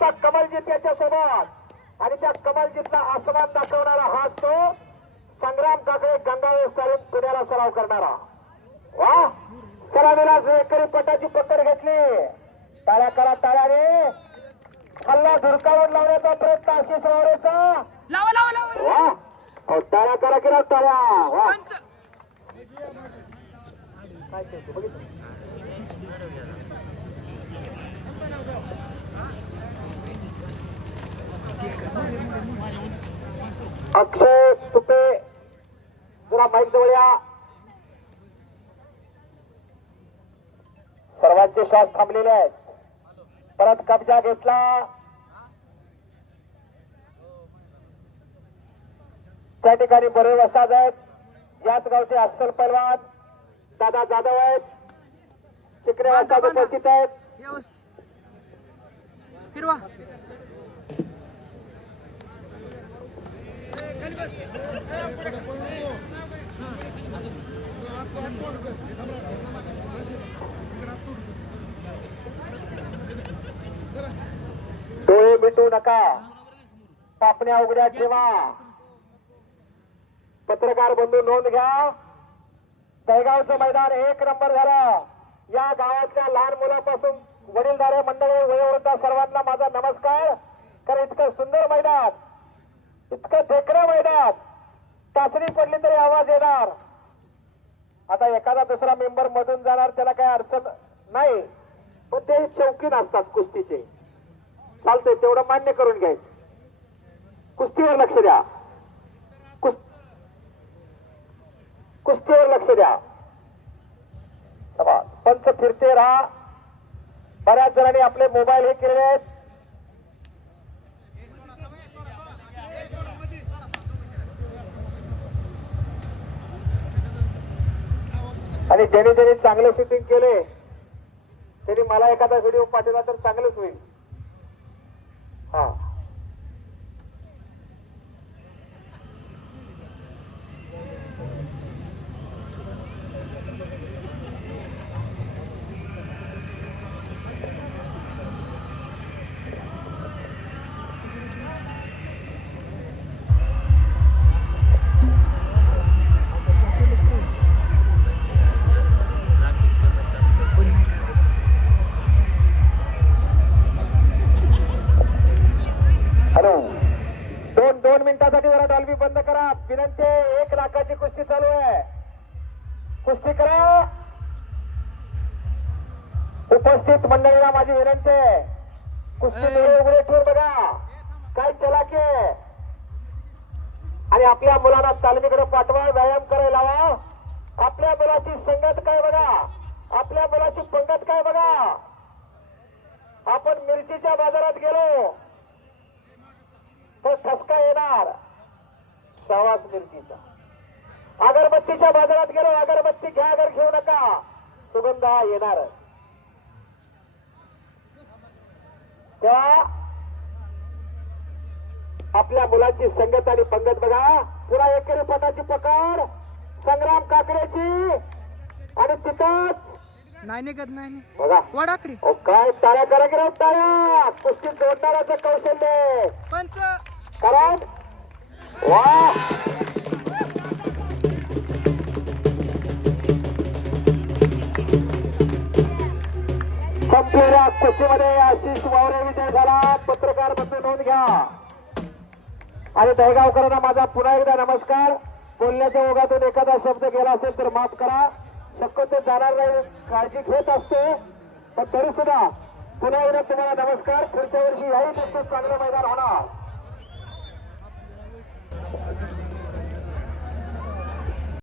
मागचा कमलजीत याच्या सोबत आणि त्या कमलजीतला आसमान दाखवणारा हाच तो संग्राम काकडे गंगावेश तालुक पुण्याला सराव करणारा. वा? सरावीला एकरी पटाची पकड घेतली. टाळ्या करा टाळ्याने. हल्ला धुरकावून लावण्याचा प्रयत्न आशिष वावरेचा लावा लावा लावा. वा? अहो, टाळ्या करा की राव टाळ्या. काय अक्षय तुपे जरा माईक जवळ या. सर्वांचे श्वास थांबलेले आहेत. परत कब्जा घेतला. त्या ठिकाणी बरे वस्ताद आहेत. याच गावचे अस्सल पैलवान दादा जाधव आहेत. चिकरे. उपस्थित आहेत. व्यवस्थित. फिरवा. डोळे मिटू नका. पापण्या उघड्या ठेवा. पत्रकार बंधू नोंद घ्या. तळगावचं मैदान एक नंबर झालं. या गावातल्या लहान मुलापासून वडीलधारे मंडळी वयोवृद्ध सर्वांना माझा नमस्कार. कारण इतकं सुंदर मैदान इतकं देखणं मैदान टाचणी पडली तरी आवाज येणार. आता एखादा दुसरा मेंबर मधून जाणार त्याला काही अडचण नाही. पण ते शौकीन असतात कुस्तीचे. चालतंय तेवढं मान्य करून घ्यायचं. कुस्तीवर लक्ष द्या. कुस कुस्तीवर लक्ष द्या. पंच फिरते राहा. बऱ्याच जणांनी आपले मोबाईल हे केलेले आहेत. आणि ज्यांनी ज्यांनी चांगलं शूटिंग केले त्यांनी मला एखादा व्हिडिओ पाठवला तर चांगलंच होईल. हा. मिनिटासाठी जरा डॉल्बी बंद करा. विनंती एक लाखाची कुस्ती चालू आहे. कुस्ती करा. उपस्थित मंडळीला माझी विनंती आहे. कुस्ती उघडे ठेवून बघा. काय चलाकी आणि आपल्या मुलांना तालमीकडे पाठवा व्यायाम करायला लावा. आपल्या मुलाची संगत काय बघा? आपल्या मुलाची पंगत काय बघा? आपण मिरचीच्या बाजारात गेलो. येणार? सवास मिरचीचा. अगरबत्तीच्या बाजारात गेलो अगरबत्ती घ्या अगर घेऊ नका. सुगंध हा येणार. तेव्हा आपल्या मुलांची संगत आणि पंगत बघा. पुन्हा एकेरी पटाची पकड. संग्राम काकड्याची आणि तिथंच नाही निघत नाही. बघा. वडाकडी काय टाळ्या करा राव टाळ्या. कुस्ती जोडणाऱ्याचं कौशल्य. पंच. कारण वा. संपलेल्या कुस्तीमध्ये आशिष वावरे विजय झाला. पत्रकार बंधू नोंद घ्या. आणि दहगावकरांना माझा पुन्हा एकदा नमस्कार. बोलण्याच्या ओघातून एखादा शब्द गेला असेल तर माफ करा. शक्यतो जाणार नाही काळजी घेत असते. पण तरी सुद्धा पुन्हा एकदा तुम्हाला नमस्कार. पुढच्या वर्षी याही तुमचं चांगलं मैदान होणार.